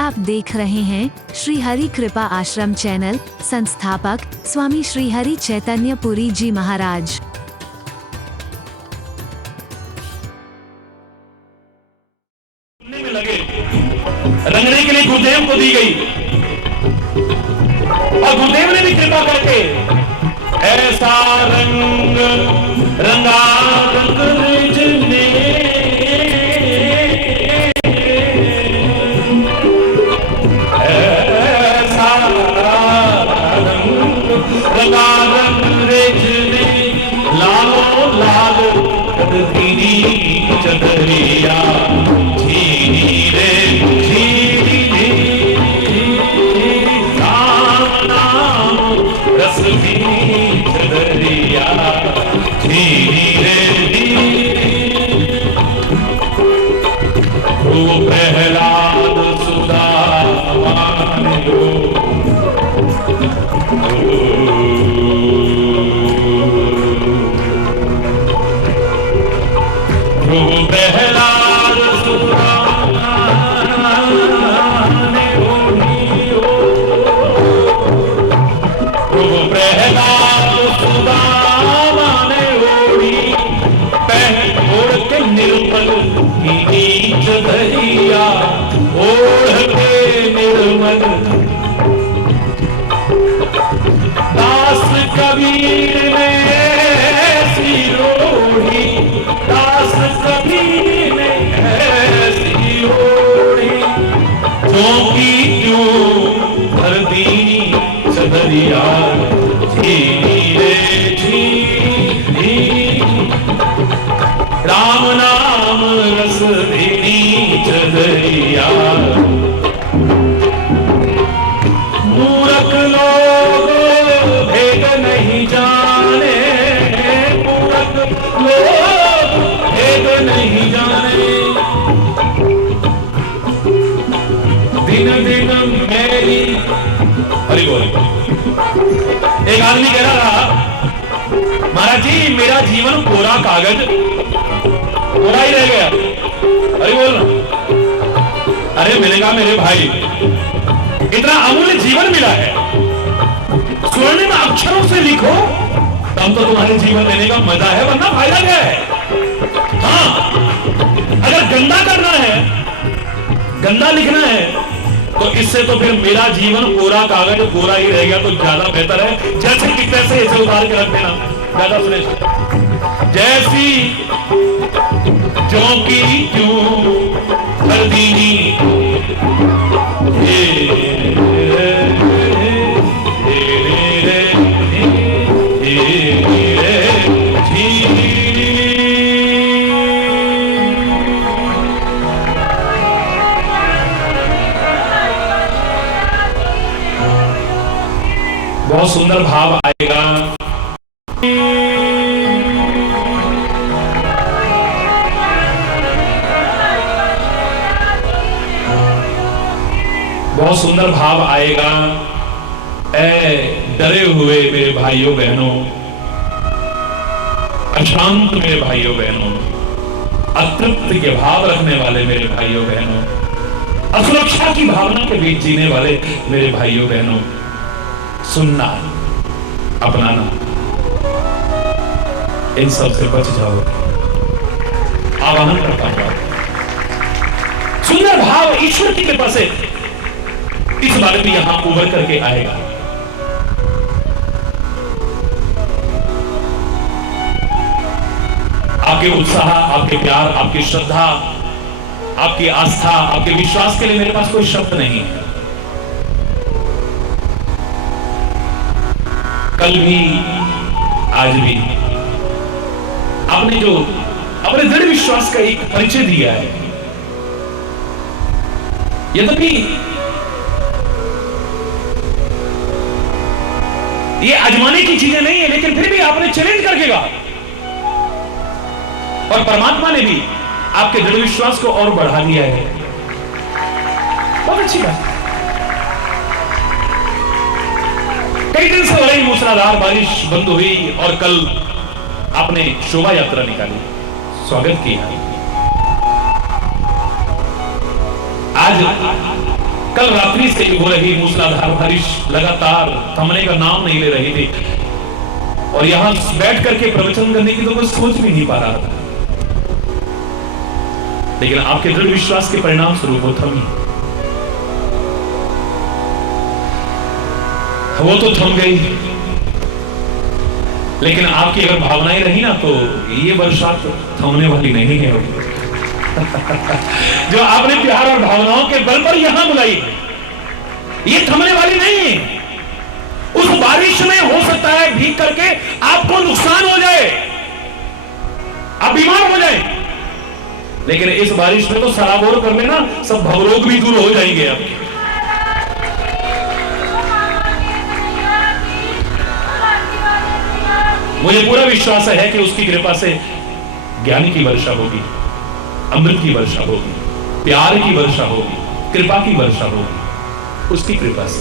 आप देख रहे हैं श्री हरि कृपा आश्रम चैनल। संस्थापक स्वामी श्री हरि चैतन्य पुरी जी महाराज। में लगे रंगने के लिए गुरुदेव को दी गई और गुरुदेव ने भी कृपा करके ऐसा रंग रंगा रंगने ऐसा रंग रंगा रंगने लालो लालो दीदी चदरिया प्रहलाद सुदामान प्रहलाद प्रहलाद सुदामान ओढ़ी पहन ओढ़ के निर्मल चदरिया ओढ़ के निर्मल दास कबीर ने ऐसी ओढ़ी दास कबीर ने ऐसी ओढ़ी क्योंकि क्यों भर दी चदरिया धीरे धीरे राम नाम रस धीरी चदरिया मूर्ख लोग भेद नहीं जाने मूर्ख लोग भेद नहीं जाने दिन दिन मेरी हरि बोल। एक आदमी कह रहा था महाराज जी मेरा जीवन कोरा कागज कोरा ही रह गया। अरे बोल ना। अरे मैंने कहा मेरे भाई इतना अमूल्य जीवन मिला है स्वर्ण में अक्षरों से लिखो तब तो तुम्हारे जीवन लेने का मजा है वरना फायदा क्या है। हाँ अगर गंदा करना है गंदा लिखना है तो इससे तो फिर मेरा जीवन कोरा कागज कोरा ही रह गया तो ज्यादा बेहतर है। जैसे कि पैसे इसे उतार के रख देना ज्यादा श्रेष्ठ। जैसी चौकी क्यों कर दी बहुत सुंदर भाव आएगा। बहुत सुंदर भाव आएगा। ऐ डरे हुए मेरे भाइयों बहनों अशांत मेरे भाइयों बहनों अतृप्त के भाव रखने वाले मेरे भाइयों बहनों असुरक्षा की भावना के बीच जीने वाले मेरे भाइयों बहनों सुनना अपनाना इन सब से बच जाओ। आवाहन करता हूं सुंदर भाव ईश्वर की कृपा से इस बारे में यहां उभर करके आएगा। आपके उत्साह आपके प्यार आपकी श्रद्धा आपकी आस्था आपके विश्वास के लिए मेरे पास कोई शब्द नहीं है। कल भी आज भी आपने जो अपने दृढ़ विश्वास का एक परिचय दिया है यद्यपि ये आजमाने की चीजें नहीं है लेकिन फिर भी आपने चैलेंज करके कहा और परमात्मा ने भी आपके दृढ़ विश्वास को और बढ़ा दिया है। बहुत अच्छी बात। कई दिन से हो रही मूसलाधार बारिश बंद हुई और कल आपने शोभा यात्रा निकाली स्वागत किया। आज कल रात्रि से हो रही मूसलाधार बारिश लगातार थमने का नाम नहीं ले रही थी और यहां बैठ करके प्रवचन करने की तो कोई सोच भी नहीं पा रहा था, लेकिन आपके दृढ़ विश्वास के परिणाम स्वरूप वो थमी। वो तो थम गई, लेकिन आपकी अगर भावनाएं रही ना तो ये वर्षा तो थमने वाली नहीं है। जो आपने प्यार और भावनाओं के बल पर यहां बुलाई है, ये थमने वाली नहीं है। उस बारिश में हो सकता है भीग करके आपको नुकसान हो जाए, आप बीमार हो जाए, लेकिन इस बारिश में तो सराबोर कर लेना, सब भवरोग भी दूर हो जाएंगे आपके। मुझे पूरा विश्वास है कि उसकी कृपा से ज्ञान की वर्षा होगी, अमृत की वर्षा होगी, प्यार की वर्षा होगी, कृपा की वर्षा होगी। उसकी कृपा से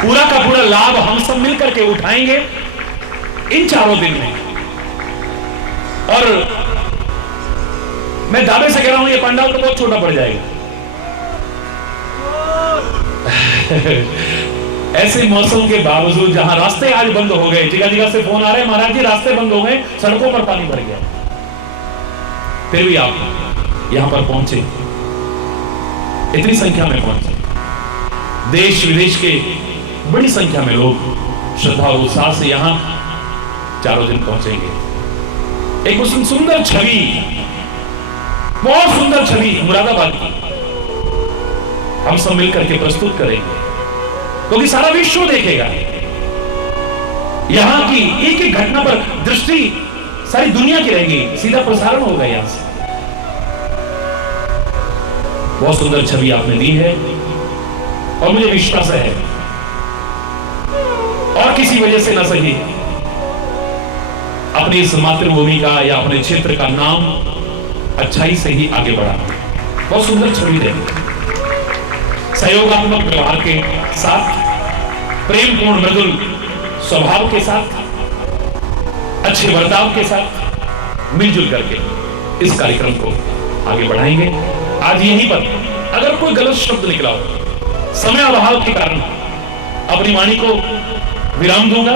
पूरा का पूरा लाभ हम सब मिलकर के उठाएंगे इन 4 दिन में। और मैं दावे से कह रहा हूं, ये पंडाल तो बहुत छोटा पड़ जाएगा। ऐसे मौसम के बावजूद जहां रास्ते आज बंद हो गए, जगह जगह से फोन आ रहे हैं, महाराज जी रास्ते बंद हो गए, सड़कों पर पानी भर गया, फिर भी आप यहां पर पहुंचे, इतनी संख्या में पहुंचे। देश विदेश के बड़ी संख्या में लोग श्रद्धा और उत्साह से यहां 4 दिन पहुंचेंगे। एक सुंदर छवि, बहुत सुंदर छवि मुरादाबाद की हम सब मिलकर के प्रस्तुत करेंगे, क्योंकि सारा विश्व देखेगा। यहां की एक एक घटना पर दृष्टि सारी दुनिया की रहेगी, सीधा प्रसारण होगा यहां से। बहुत सुंदर छवि आपने दी है और मुझे विश्वास है और किसी वजह से ना सही अपनी इस मातृभूमि का या अपने क्षेत्र का नाम अच्छाई से ही आगे बढ़ा। बहुत सुंदर छवि है, सहयोगात्मक व्यवहार के साथ, प्रेमपूर्ण मृदुल स्वभाव के साथ, अच्छे बर्ताव के साथ मिलजुल करके इस कार्यक्रम को आगे बढ़ाएंगे। आज यहीं पर अगर कोई गलत शब्द निकला हो, समय अभाव के कारण अपनी वाणी को विराम दूंगा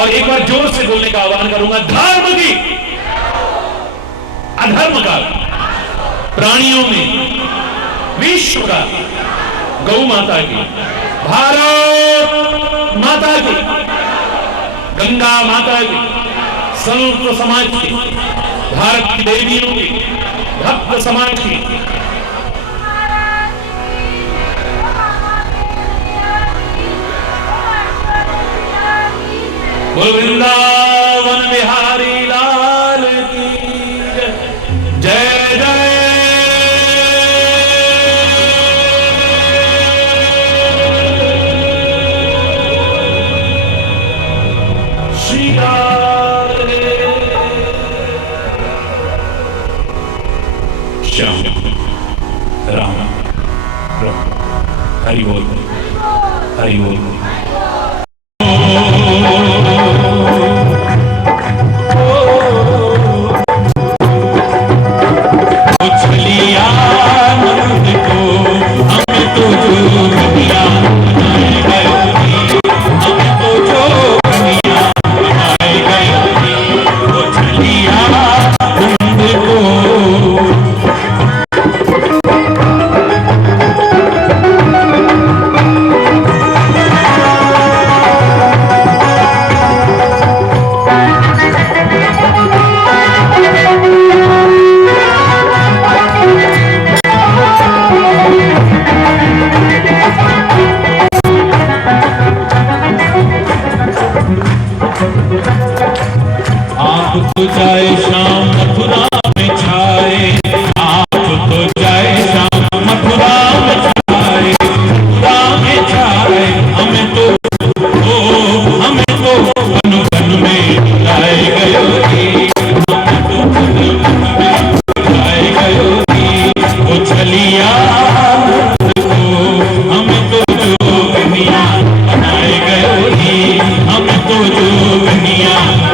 और एक बार जोर से बोलने का आह्वान करूंगा। धर्म की, अधर्म का, प्राणियों में विश्व का, गौ माता की, भारत माता की, गंगा माता की, संत समाज की, भारत की देवियों की, भक्त समाज की, बोल वृंदावन बिहारी लाल की जय जय। श्री श्याम राम राम, हरि बोल, हरि बोल।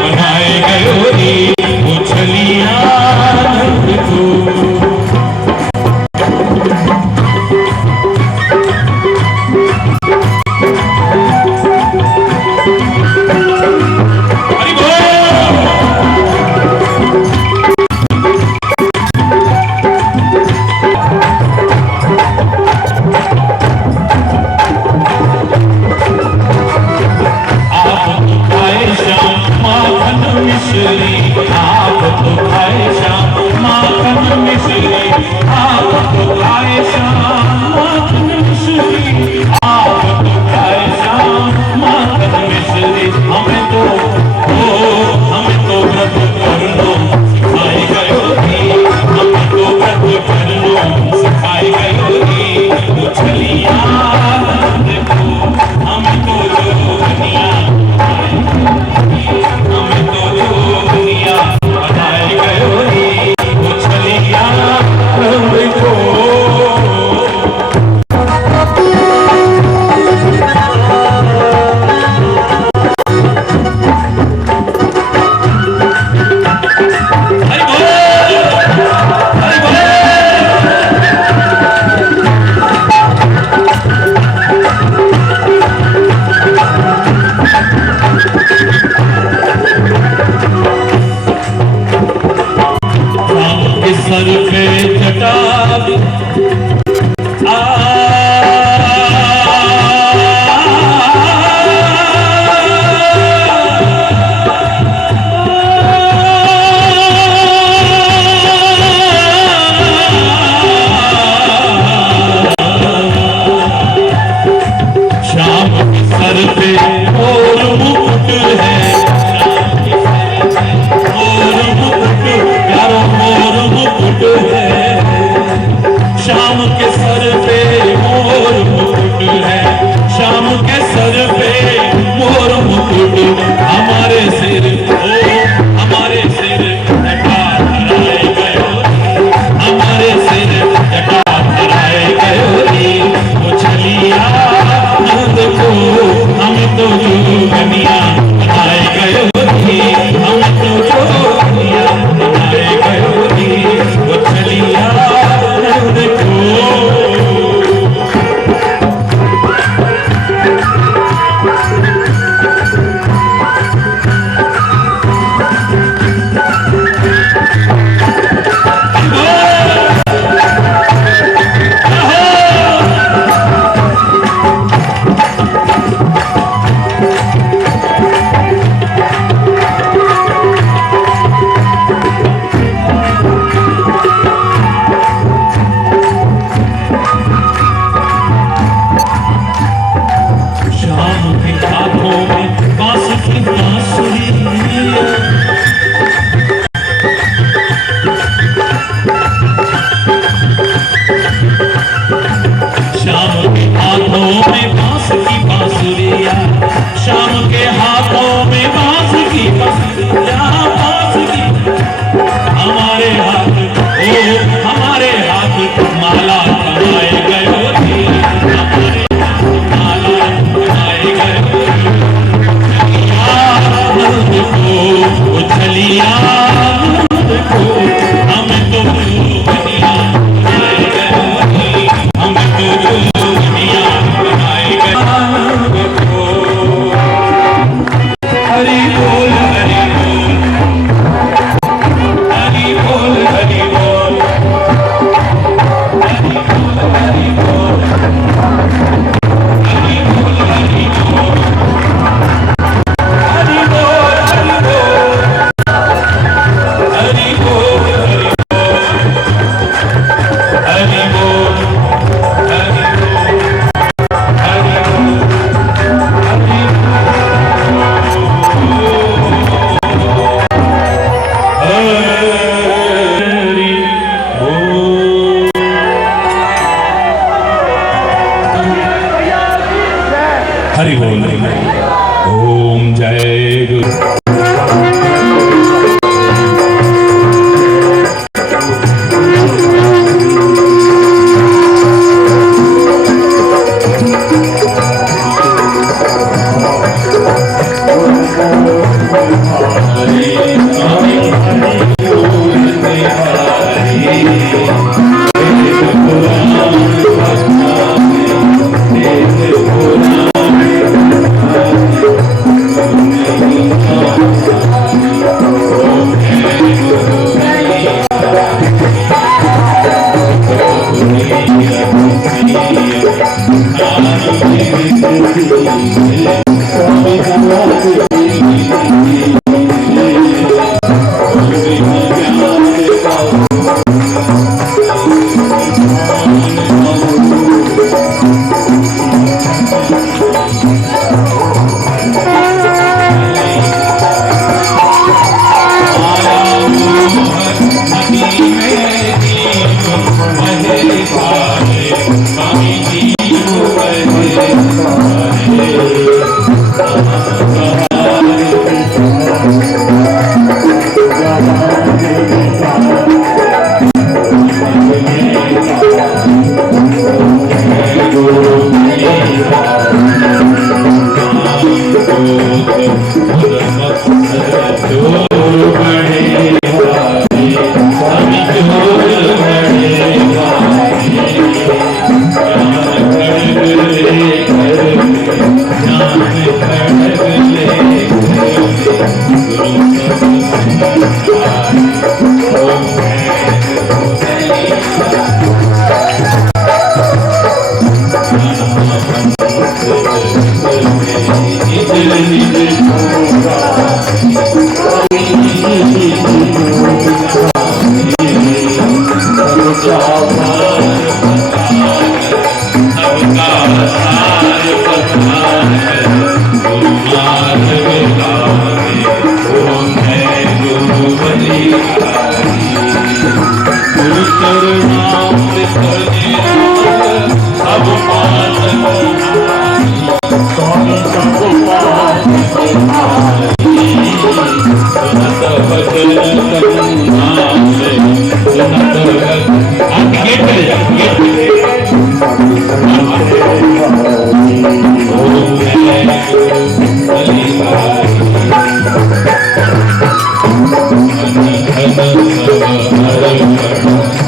बनाए गयो रे, वो छलिया मिश्री आप तो खाए शाम माखन मिश्री आप तो खाए शाम माखन मिश्री हमें तो व्रत कर लो सिखाई गयो री हमें तो व्रत कर लो सिखाई गयो री उछलिया देखो हमें तो जोगनिया हमें तो जोगनिया बताए गयो री उछलिया देखो सर पे जटा शाम के सर पे और मुकुट है और मुकुट प्यारो मोर मुकुट है शाम के सर पे मोर मुकुट है शाम के सर पे मोर मुकुट हमारे सिर हमारे सिर जटा धराए गयो हमारे सिर जटा धराए गयो री उछलिया देखो हम तो जोगनिया बनाए गयो री हम तो जोगनिया बनाए गयो री उछलिया देखो शाम के हाथों में बांस की बांसुरी शाम के हाथों में बांस की बांसुरिया शाम के हाथों में बांस की बांसुरिया बांस की हमारे हाथ माला थमाए गयो थे हमारे माला थमाए गयो देखो उछलिया देखो हमें तो जोगनिया बनाए गयो री हमें तो जोगनिया बनाए गयो देखो हरि बोल हरि बोल हरि बोल हरि बोल हरि बोल हरि बोल हरि बोल हरि बोल हरि बोल हरि बोल हरि बोल हरि हरि बोल ओम जय गुरु गुरु चरणामृत सब पात गेट पे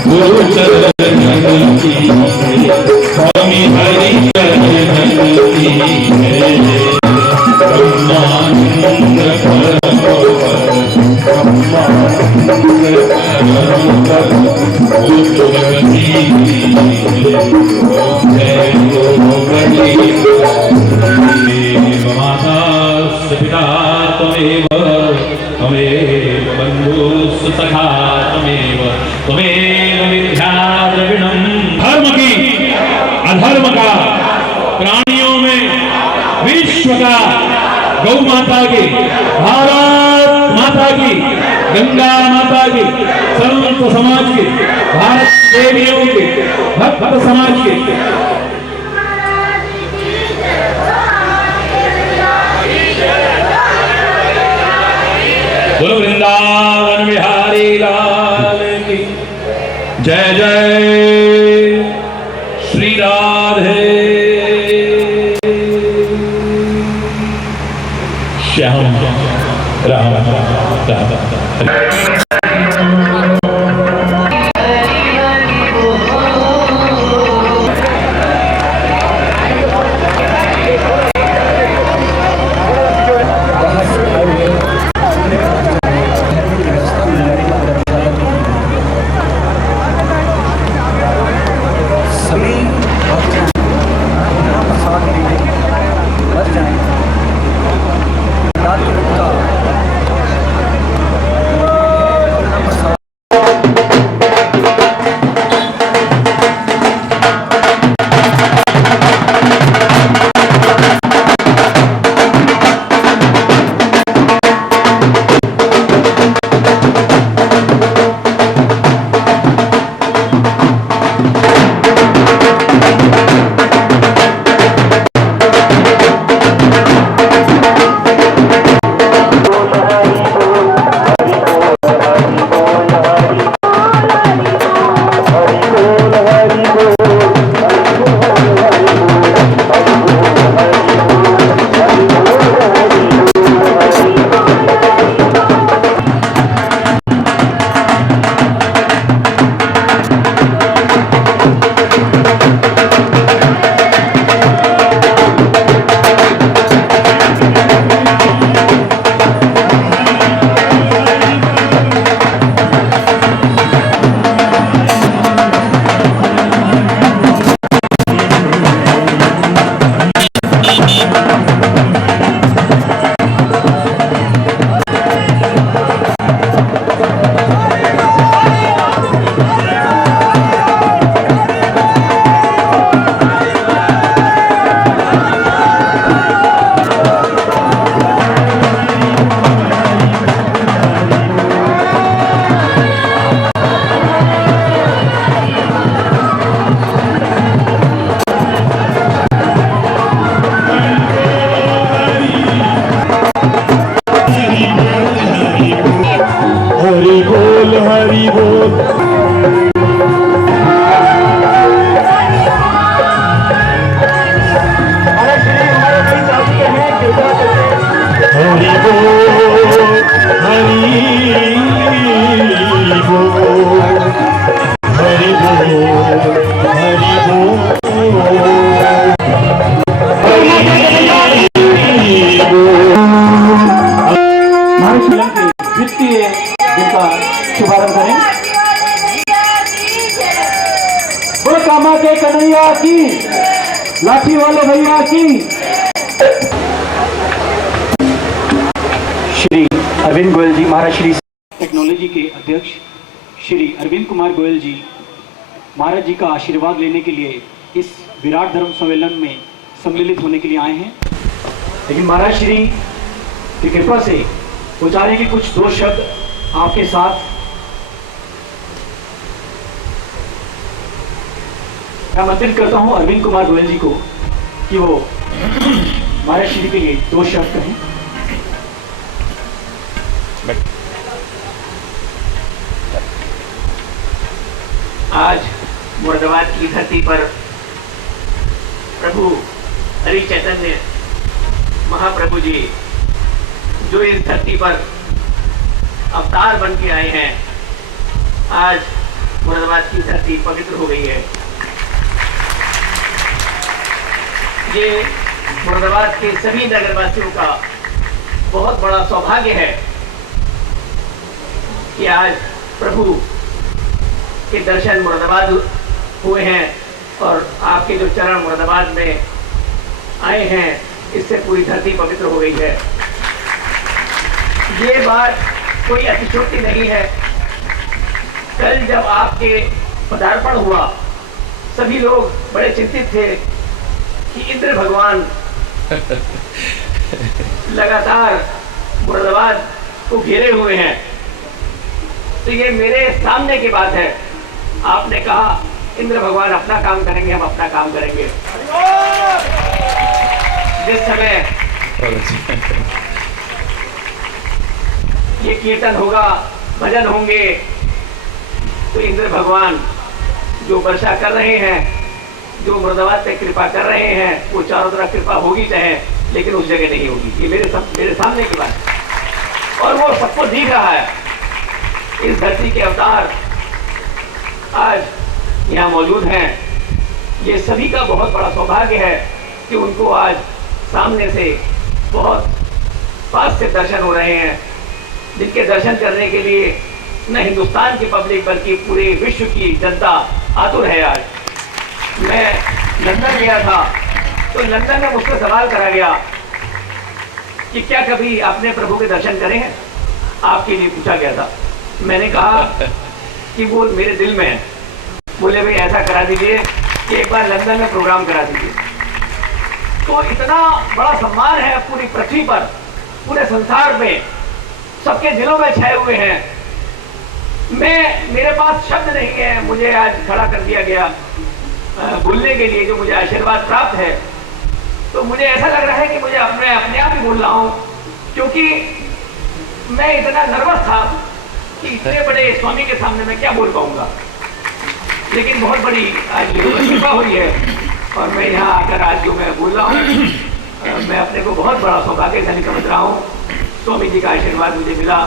गुरु चरण की स्वामी हरि चरण की माता पिता त्वमेव त्वमेव बन्धुः सखा त्वमेव त्वमेव विद्या द्रविणम्। धर्म की अधर्म का, प्राणियों में विश्व का, गौ माता की, भारत माता की, गंगा माता की, संत समाज की, भारत देवियों की, भक्त समाज की। बोलो वृंदावन बिहारी लाल की जय जय श्री राधे श्याम राम राम। शुभारंभ करें। बोल कामा के कन्हैया की, लाठी वाले भैया की। श्री अरविंद गोयल जी, महाराज श्री टेक्नोलॉजी के अध्यक्ष श्री अरविंद कुमार गोयल जी महाराज जी का आशीर्वाद लेने के लिए इस विराट धर्म सम्मेलन में सम्मिलित होने के लिए आए हैं। लेकिन महाराज श्री की कृपा से उचारे के कुछ दो शब्द आपके साथ मैं आमंत्रित करता हूं अरविंद कुमार गोयल जी को कि वो महाराज श्री के लिए 2 शब्द कहें। आज मुरादाबाद की धरती पर प्रभु हरि चैतन्य महाप्रभु जी जो इस धरती पर अवतार बन के आए हैं, आज मुरादाबाद की धरती पवित्र हो गई है। ये मुरादाबाद के सभी नगरवासियों का बहुत बड़ा सौभाग्य है कि आज प्रभु के दर्शन मुरादाबाद हुए हैं और आपके जो चरण मुरादाबाद में आए हैं, इससे पूरी धरती पवित्र हो गई है। ये बात कोई अतिशयोक्ति नहीं है। कल जब आपके पदार्पण हुआ, सभी लोग बड़े चिंतित थे कि इंद्र भगवान लगातार मुरादाबाद को घेरे हुए हैं। तो ये मेरे सामने की बात है। आपने कहा इंद्र भगवान अपना काम करेंगे, हम अपना काम करेंगे। जिस समय ये कीर्तन होगा, भजन होंगे, तो इंद्र भगवान जो वर्षा कर रहे हैं, जो मुरादाबाद पे कृपा कर रहे हैं, वो चारों तरफ कृपा होगी चाहे, लेकिन उस जगह नहीं होगी। ये मेरे सामने की बात है और वो सबको दिख रहा है। इस धरती के अवतार आज यहाँ मौजूद हैं। ये सभी का बहुत बड़ा सौभाग्य है कि उनको आज सामने से बहुत पास से दर्शन हो रहे हैं, जिनके दर्शन करने के लिए न हिंदुस्तान की पब्लिक बल्कि पूरे विश्व की जनता आतुर है। आज मैं लंदन गया था, तो लंदन में मुझसे सवाल करा गया कि क्या कभी आपने प्रभु के दर्शन करे हैं, आपके लिए पूछा गया था। मैंने कहा कि वो मेरे दिल में है। बोले भाई ऐसा करा दीजिए कि एक बार लंदन में प्रोग्राम करा दीजिए। तो इतना बड़ा सम्मान है पूरी पृथ्वी पर, पूरे संसार में, सबके दिलों में छाए हुए हैं। मेरे पास शब्द नहीं है, मुझे आज खड़ा कर दिया गया बोलने के लिए, जो मुझे आशीर्वाद प्राप्त है। तो मुझे ऐसा लग रहा है कि मुझे अपने आप ही बोल रहा हूँ, क्योंकि मैं इतना नर्वस था कि इतने बड़े स्वामी के सामने मैं क्या बोल पाऊंगा। लेकिन बहुत बड़ी आज कृपा हुई है और मैं यहाँ आकर आज जो मैं बोल रहा हूँ, मैं अपने को बहुत बड़ा सौभाग्यशाली समझ रहा हूँ। स्वामी जी का आशीर्वाद मुझे मिला,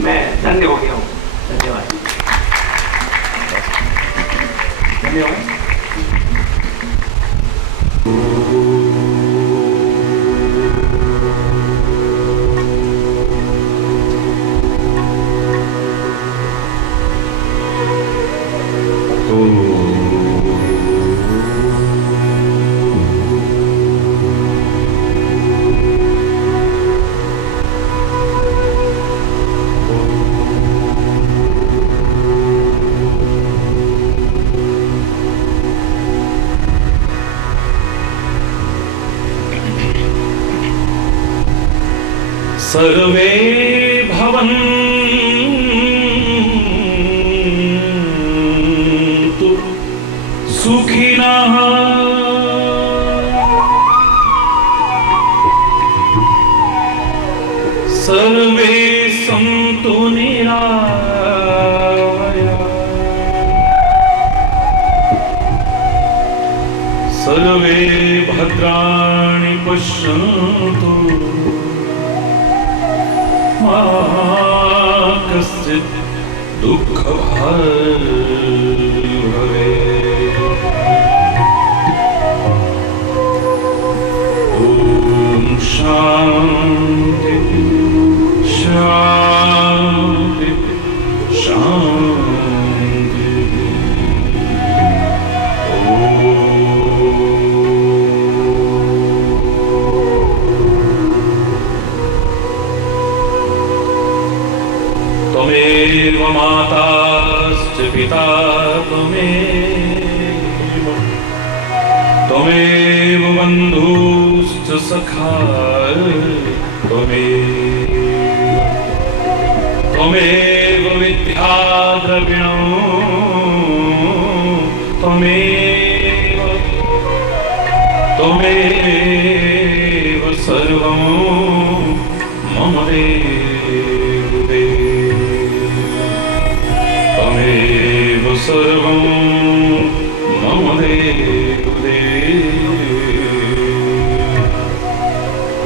मैं धन्य हो गया हूँ। धन्यवाद। धन्यवाद। सर्वे भवन्तु सुखिनः सर्वे सन्तु निरामयाः सर्वे भद्राणि पश्यन्तु मा कश्चित् दुःखभाग् भवेत्। ॐ शान्ति शान्ति शान्ति। त्वमेव माताश्च पिता त्वमेव बन्धुश्च सखा त्वमेव विद्याद्रविणो त्वमेव त्वमेव सर्वं मम देवदेव त्वमेव सर्वं मम देवदेव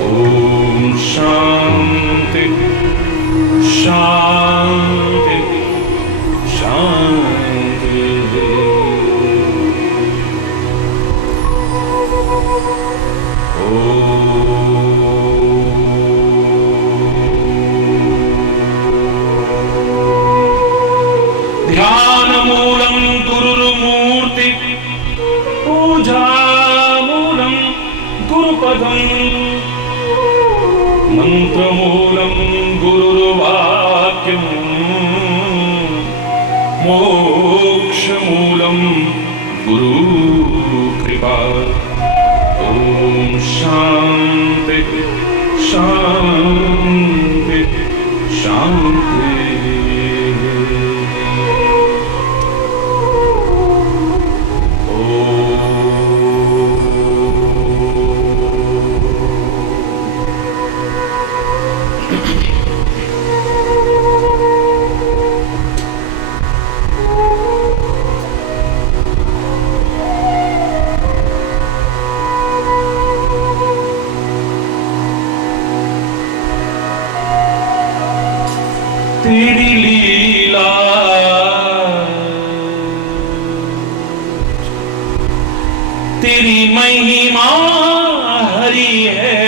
ॐ शान्ति शान्ति शान्ति ध्यानमूलं गुरुर्मूर्ति पूजामूलं गुरुपदं मन्त्रमूलं गुरुर्वाक्यं मोक्षमूलं गुरुकृपा ॐ शान्ति शान्ति शान्ति तेरी लीला तेरी महिमा हरी है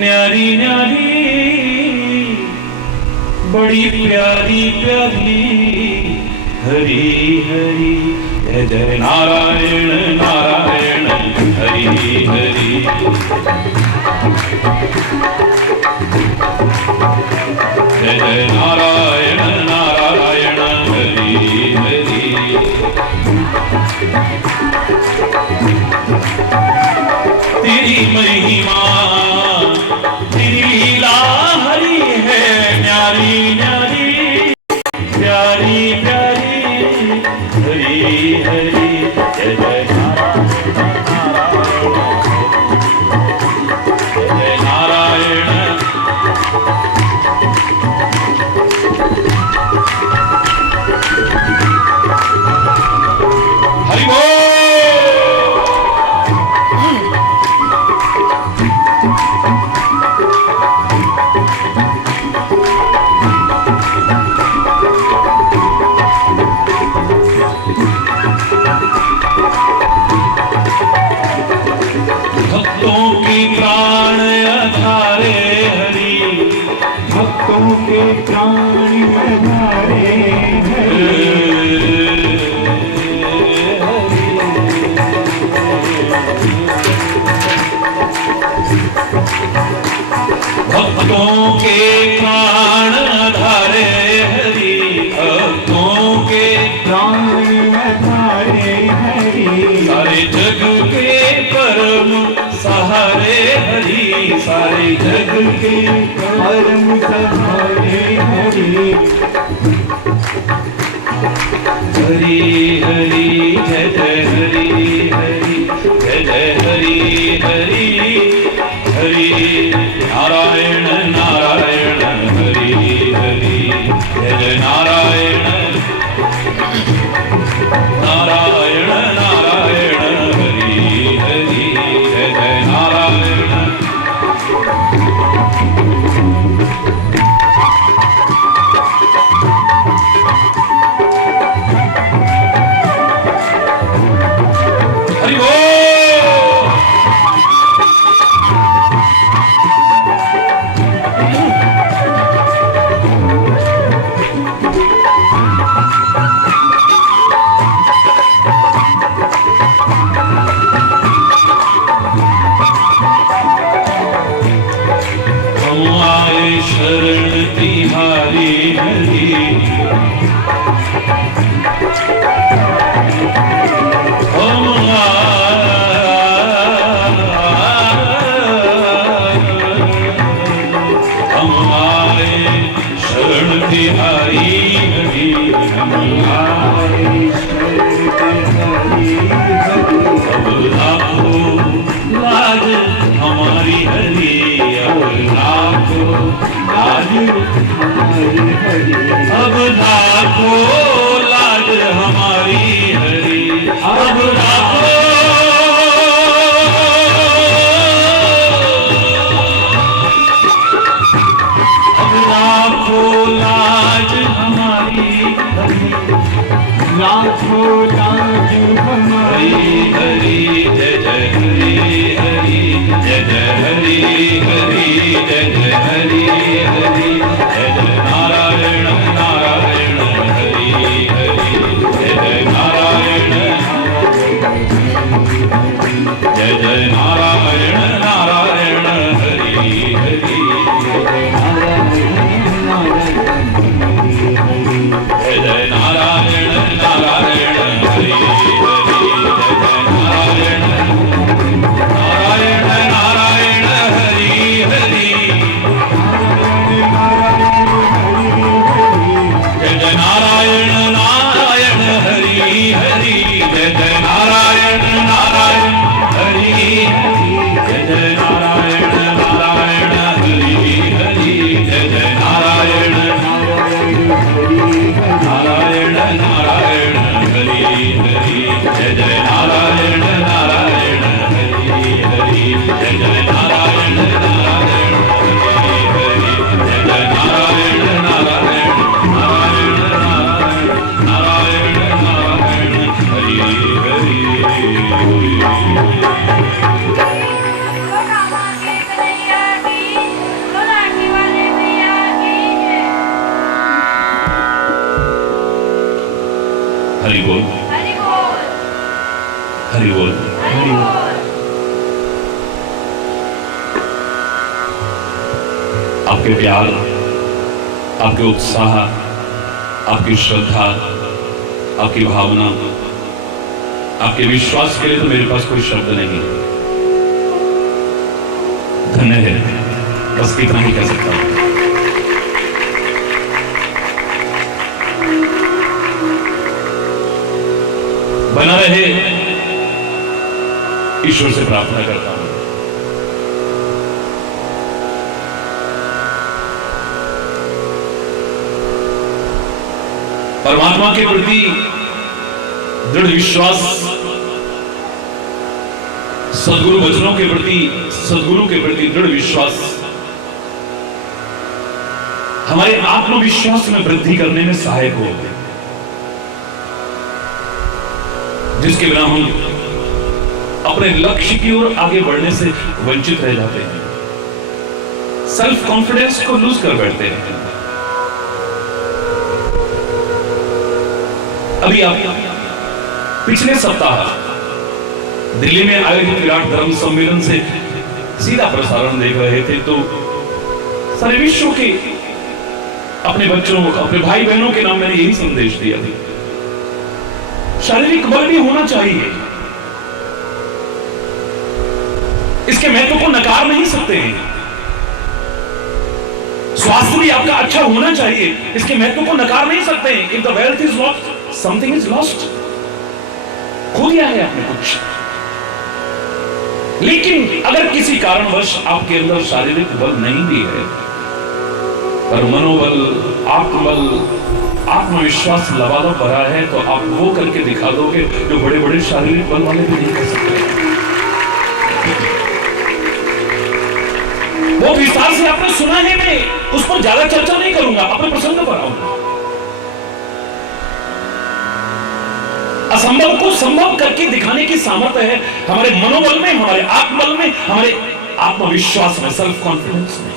न्यारी न्यारी बड़ी प्यारी प्यारी हरी हरी जय जय नारायण नारायण हरी हरी जय जय नारायण नारायण हरि हरि तेरी महिमा तेरी लीला हरी है न्यारी न्यारी प्यारी प्यारी हरि हरि जय जय नारायण हरि बोल भक्तों की प्राण आधारे हरि भक्तों के प्राण आधारे हरि भक्तों के प्राण आधारे हरि भक्तों के प्राण आधारे हरि सारे जग के परम सहारे हरि सारे जग के परम सहारे हरि हरि हरि जय जय हरि हरि जय जय हरि हरि हरि नारायण नारायण हरि हरि जय जय नारायण नारायण नारायण हरि हरि जय जय नारायण हरि बोल शरण तिहारी हरि हम आए शरण तिहारी हरि हम आए शरण तिहारी हरि अब लाखों लाख हमारे। हरि हरि जय जय हरि हरि जय जय हरि हरि जय जय हरि हरि जय जय नारायण नारायण हरि हरि जय जय नारायण जय जय नारायण नारायण हरि हरि जय जय नारायण नारायण हरि हरि जय जय नारायण नारायण नारायण हरि हरि जय जय नारायण नारायण हरि हरि जय जय नारायण नारायण हरि जय जय नारायण नारायण हरि हरि जय जय नारायण नारायण नारायण हरि हरि जय जय नारायण नारायण हरि हरि जय जय नारायण नारायण हरि हरि जय जय नारायण नारायण नारायण नारायण नारायण हरि हरि हरि बोल हरि बोल हरि बोल हरि बोल। आपके प्यार, आपके उत्साह, आपकी श्रद्धा, आपकी भावना, आपके विश्वास के लिए तो मेरे पास कोई शब्द नहीं है। धन्य है, बस इतना ही कह सकता हूं। बना रहे, ईश्वर से प्रार्थना करता हूं। परमात्मा के प्रति दृढ़ विश्वास, सद्गुरु वचनों के प्रति, सद्गुरु के प्रति दृढ़ विश्वास हमारे आत्मविश्वास में वृद्धि करने में सहायक हो, जिसके बिना हम अपने लक्ष्य की ओर आगे बढ़ने से वंचित रह जाते हैं, सेल्फ कॉन्फिडेंस को लूज कर बैठते हैं। अभी आप पिछले सप्ताह दिल्ली में आयोजित विराट धर्म सम्मेलन से सीधा प्रसारण देख रहे थे, तो सारे विश्व के अपने बच्चों, अपने भाई बहनों के नाम मैंने यही संदेश दिया था। शारीरिक बल भी होना चाहिए, इसके महत्व को नकार नहीं सकते हैं। स्वास्थ्य भी आपका अच्छा होना चाहिए, इसके महत्व को नकार नहीं सकते हैं। If the wealth is lost, something is lost. खो दिया है आपने कुछ। लेकिन अगर किसी कारणवश आपके अंदर शारीरिक बल नहीं भी है, पर मनोबल, आत्मबल, आत्मविश्वास लबालब भरा है, तो आप वो करके दिखा दोगे जो बड़े बड़े शारीरिक बल वाले भी नहीं कर सकते। वो विस्तार से आपने सुना है, मैं उस पर ज्यादा चर्चा नहीं करूंगा, अपने प्रसंग पर आऊंगा। असंभव को संभव करके दिखाने की सामर्थ्य है हमारे मनोबल में, हमारे आत्मबल में, हमारे आत्मविश्वास में, सेल्फ कॉन्फिडेंस में।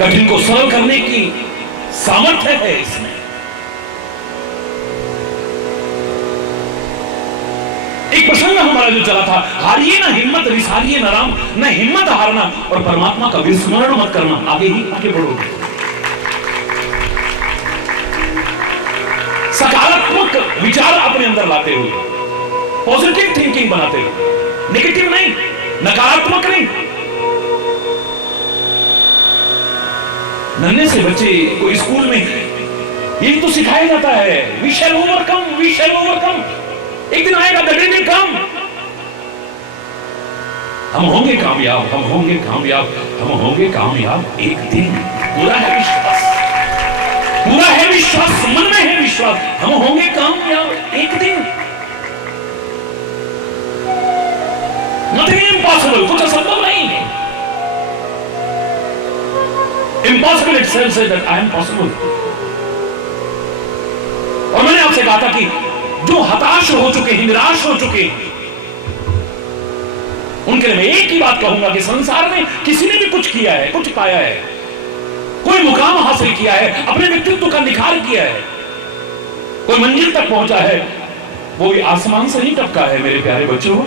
कठिन को सरल करने की सामर्थ्य है इसमें। एक प्रसंग हमारा जो चला था, हारिए ना हिम्मत, विसारिए ना राम, न हिम्मत हारना और परमात्मा का विस्मरण मत करना, आगे ही आगे बढ़ोगे। सकारात्मक विचार अपने अंदर लाते हुए, पॉजिटिव थिंकिंग बनाते हुए, नेगेटिव नहीं, नकारात्मक नहीं। नन्हे से बच्चे को स्कूल में यही तो सिखाया जाता है, we shall overcome, we shall overcome. एक दिन आएगा, द डे विल कम। हम होंगे कामयाब, हम होंगे कामयाब, हम होंगे कामयाब एक दिन। पूरा है विश्वास, पूरा है विश्वास, मन में है विश्वास, हम होंगे कामयाब एक दिन। नथिंग इम्पॉसिबल, कुछ असंभव नहीं है। Impossible itself says that I am possible. और मैंने आपसे कहा था कि जो हताश हो चुके हैं, निराश हो चुके हैं, उनके लिए मैं एक ही बात कहूंगा कि संसार में किसी ने भी कुछ किया है, कुछ पाया है, कोई मुकाम हासिल किया है, अपने व्यक्तित्व का निखार किया है, कोई मंजिल तक पहुंचा है, वो भी आसमान से नहीं टपका है मेरे प्यारे बच्चों।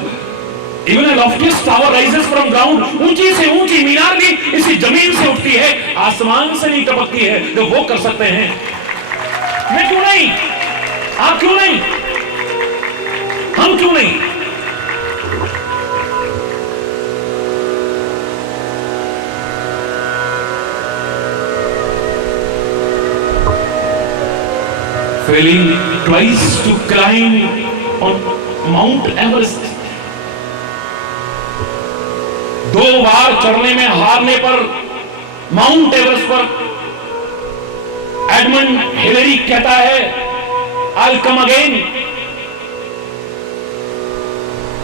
Even a loftiest tower rises from ground, ऊंची से ऊंची मीनार भी इसी जमीन से उठती है, आसमान से नहीं टपकती है। जो वो कर सकते हैं, मैं क्यों नहीं, आप क्यों नहीं, हम क्यों नहीं? Failing twice to climb on Mount Everest, 2 बार चढ़ने में हारने पर माउंट एवरेस्ट पर एडमंड हिलरी कहता है, I'll come again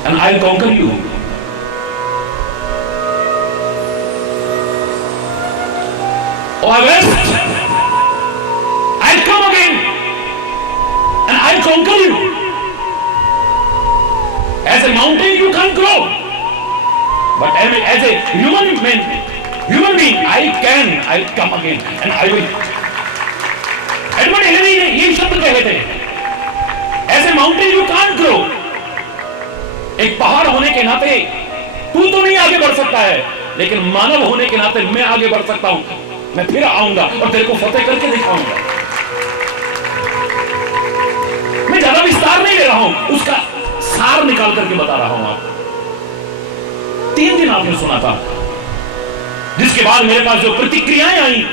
and I'll conquer you. Oh Everest, I'll come again and I'll conquer you. As a mountain you can't grow, but as a human being, I'll come again and I will. Edmund Hillary ने ये शब्द कहे थे, ऐसे mountain you can't grow. एक पहाड़ होने के नाते तू तो नहीं आगे बढ़ सकता है, लेकिन मानव होने के नाते मैं आगे बढ़ सकता हूं। मैं फिर आऊंगा और तेरे को फतेह करके दिखाऊंगा। मैं ज्यादा विस्तार नहीं ले रहा हूं, उसका सार निकाल करके बता रहा हूं आपको। 3 दिन आपने सुना था, जिसके बाद मेरे पास जो प्रतिक्रियाएं आई,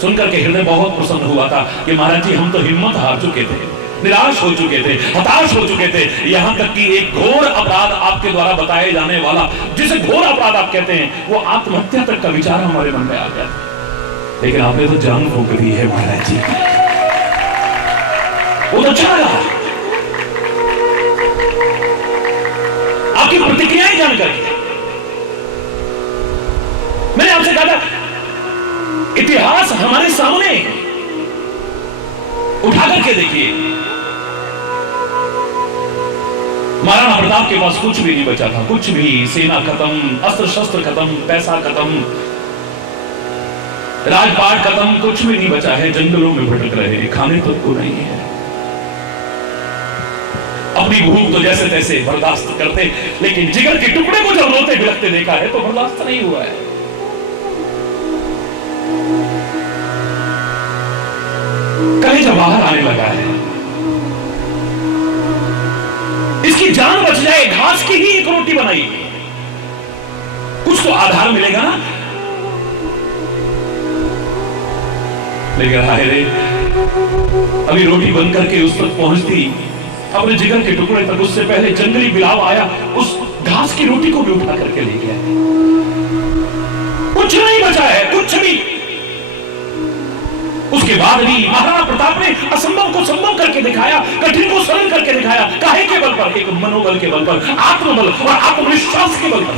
सुनकर के हृदय बहुत प्रसन्न हुआ था कि महाराज जी हम तो हिम्मत हार चुके थे, निराश हो चुके थे, हताश हो चुके थे। यहां तक कि एक घोर अपराध आपके द्वारा बताए जाने वाला, जिसे घोर अपराध आप कहते हैं, वो आत्महत्या तक का विचार हमारे मन में आ गया। लेकिन आपने तो जान फूंक दी है महाराज जी, वो तो अच्छा लगा आपकी प्रतिक्रियाएं जानकर। मैंने आपसे कहा था इतिहास हमारे सामने उठा करके देखिए। महाराणा प्रताप के पास कुछ भी नहीं बचा था, कुछ भी, सेना खत्म, अस्त्र शस्त्र खत्म, पैसा खत्म, राजपाट खत्म, कुछ भी नहीं बचा है। जंगलों में भटक रहे हैं, खाने तक को नहीं है। अपनी भूख तो जैसे तैसे बर्दाश्त करते, लेकिन जिगर के टुकड़े को जब रोते बिलखते देखा है तो बर्दाश्त नहीं हुआ है। कलेजा बाहर आने लगा है। इसकी जान बच जाए, घास की ही एक रोटी बनाई, कुछ तो आधार मिलेगा ना। लेकिन हाय रे, अभी रोटी बनकर के उस तक पहुंचती, अपने जिगर के टुकड़े तक, उससे पहले जंगली बिलाव आया, उस घास की रोटी को भी उठा करके ले गया। कुछ नहीं बचा है, कुछ भी। उसके बाद भी महाराणा प्रताप ने असंभव को संभव करके दिखाया, कठिन को सरल करके दिखाया। काहे के बल पर? एक मनोबल के बल पर, आत्मबल और आत्मविश्वास के बल पर।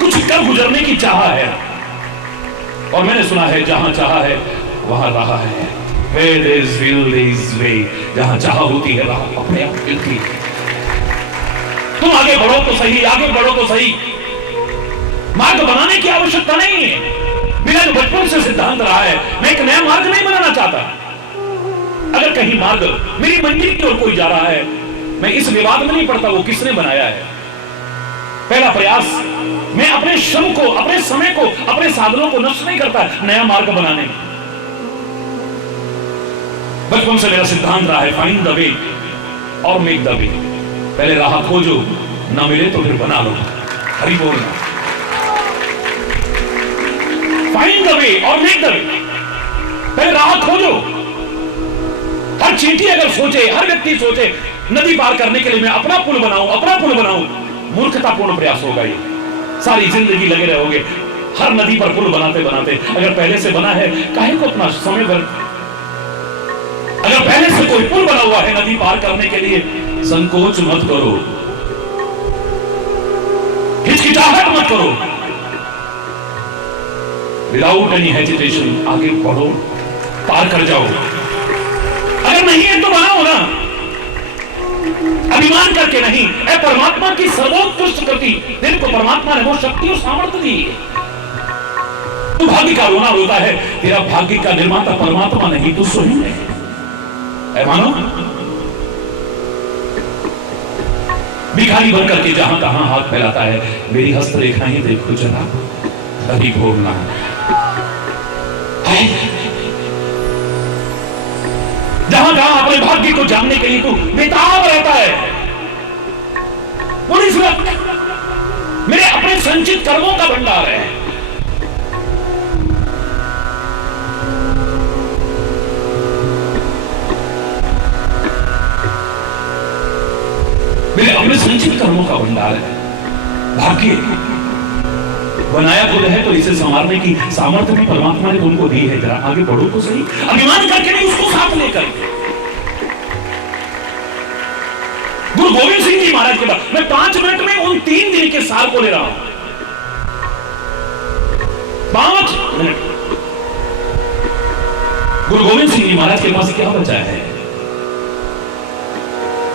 कुछ कर गुजरने की चाह है, और मैंने सुना है जहां चाह है वहां राह है। Where there is will, there is way. जहां चाह होती है राह अपने आप मिलती है। तुम आगे बढ़ो तो सही, आगे बढ़ो तो सही। मार्ग बनाने की आवश्यकता नहीं है। मेरा जो बचपन से सिद्धांत रहा है, मैं एक नया मार्ग नहीं बनाना चाहता। अगर कहीं मार्ग मेरी मंजिल की ओर कोई जा रहा है, मैं इस विवाद में नहीं पड़ता वो किसने बनाया है। पहला प्रयास, मैं अपने श्रम को, अपने समय को, अपने साधनों को नष्ट नहीं करता नया मार्ग बनाने में। बचपन से मेरा सिद्धांत रहा है, फाइंड द वे और मेक द वे। पहले राह खोजो, ना मिले तो फिर बना लो। हरि बोल। फाइंड द वे और मेक द वे। पहले राह खोजो। हर चींटी अगर सोचे, हर व्यक्ति सोचे नदी पार करने के लिए मैं अपना पुल बनाऊं, अपना पुल बनाऊं, मूर्खतापूर्ण प्रयास होगा ये। सारी जिंदगी लगे रहोगे हर नदी पर पुल बनाते बनाते। अगर पहले से बना है, काहे को अपना समय व्यर्थ। अगर पहले से कोई पुल बना हुआ है नदी पार करने के लिए, संकोच मत करो, हिचकिचाहट मत करो। विदाउट एनी हेजिटेशन आगे बढ़ो, पार कर जाओ। अगर नहीं है तो बनाओ ना, अभिमान करके नहीं। ऐ परमात्मा की सर्वोत्कृष्ट कृति, दिल को परमात्मा ने वो शक्ति और सामर्थ्य दी है। तू भाग्य का रोना रोता है, तेरा भाग्य का निर्माता परमात्मा नहीं, तू स्वयं है। ऐ मानो भिखारी बनकर के जहां तहां हाथ फैलाता है, मेरी हस्तरेखाएं देखो जरा, हरि बोलना जहां जहां अपने भाग्य को जानने के लिए तू बेताब रहता है, वो नहीं सुना मेरे अपने संचित कर्मों का भंडार है। मेरे अपने संचित कर्मों का भंडार है। भाग्य बनाया खुद है, तो इसे संवारने की सामर्थ्य भी परमात्मा ने तुमको दी है। जरा आगे बढ़ो तो सही, अभिमान करके नहीं, उसको साथ लेकर। गुरु गोविंद सिंह जी महाराज के बाद मैं 5 मिनट में उन 3 दिन के सार को ले रहा हूं। 5 मिनट। गुरु गोविंद सिंह जी महाराज के पास क्या बचा है?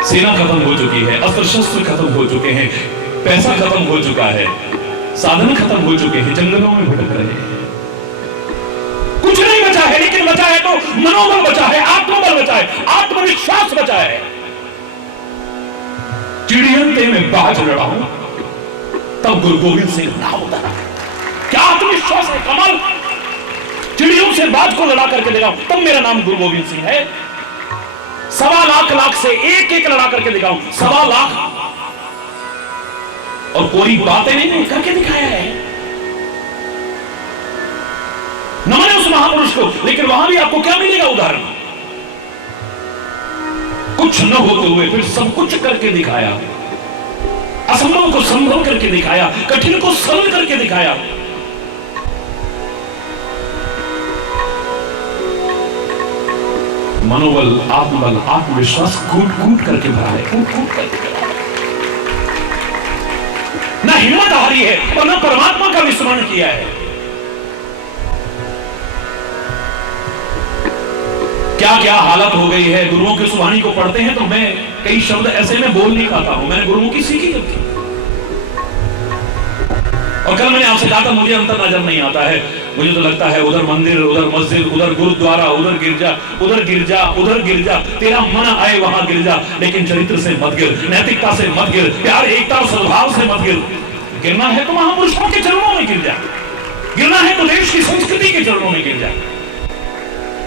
सेना खत्म हो चुकी है, अस्त्र शस्त्र खत्म हो चुके हैं, पैसा खत्म हो चुका है, साधन खत्म हो चुके हैं, जंगलों में भटक रहे हैं, कुछ नहीं बचा है। लेकिन बचा है तो मनोबल बचा है, आत्मबल बचा है, आत्मविश्वास बचा है। चिड़ियंते में बाज लड़ा हूं, तब गुरु गोविंद सिंह नाम उतरा। क्या आत्मविश्वास है, कमाल। चिड़ियों से बाज को लड़ा करके दिखाऊं, तब मेरा नाम गुरु गोविंद सिंह है। 1.25 लाख से एक लड़ा करके दिखाऊं, 1.25 लाख, और कोई बातें नहीं करके दिखाया है। न माने उस महापुरुष को, लेकिन वहां भी आपको क्या मिलेगा? उदाहरण, कुछ न होते हुए फिर सब कुछ करके दिखाया, असंभव को संभव करके दिखाया, कठिन को सरल करके दिखाया। मनोबल, आत्मबल, आत्मविश्वास कूट कूट करके भरा है, कूट कूट करके भरा है। ना हिम्मत हारी है और ना परमात्मा का विस्मरण किया है। क्या क्या हालत हो गई है। गुरुओं की सुहानी को पढ़ते हैं तो मैं कई शब्द ऐसे में बोल नहीं पाता हूं, मैंने गुरुओं की सीखी थी। और कल मैंने आपसे कहा था मुझे अंतर नजर नहीं आता है, मुझे तो लगता है उधर मंदिर, उधर मस्जिद, उधर गुरुद्वारा, उधर गिरजा, उधर गिरजा, उधर गिरजा, तेरा मन आए वहां गिर जा, लेकिन चरित्र से मत गिर, नैतिकता से मत गिर, प्यार, एकता और सद्भाव से मत गिर। गिरना है तो महापुरुषों के चरणों में गिर जा, गिरना है तो देश की संस्कृति के चरणों में गिर जा,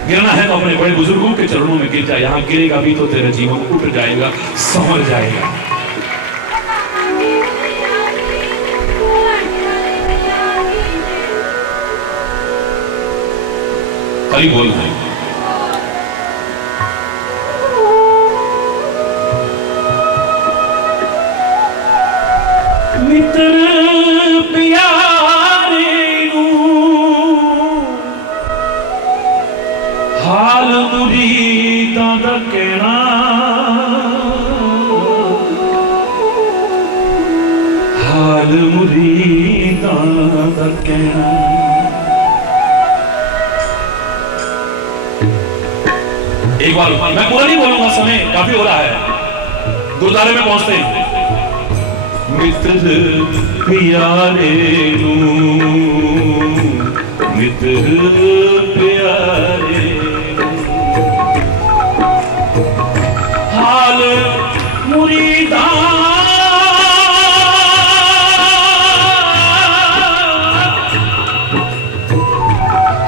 गिरना है तो अपने बड़े बुजुर्गों के चरणों में गिर जा। यहां गिरेगा भी तो तेरा जीवन उठ जाएगा, संवर जाएगा। हरि बोल रहे हैं। मित्र प्यारे हाल मुरीदां दा कहना, हाल मुरीदां दा कहना। एक बार मैं पूरा नहीं बोलूंगा, समय काफी हो रहा है, गुरुद्वारे में पहुंचते हैं। मित्र प्यारे मित्र प्यारे हाल मुरीदा,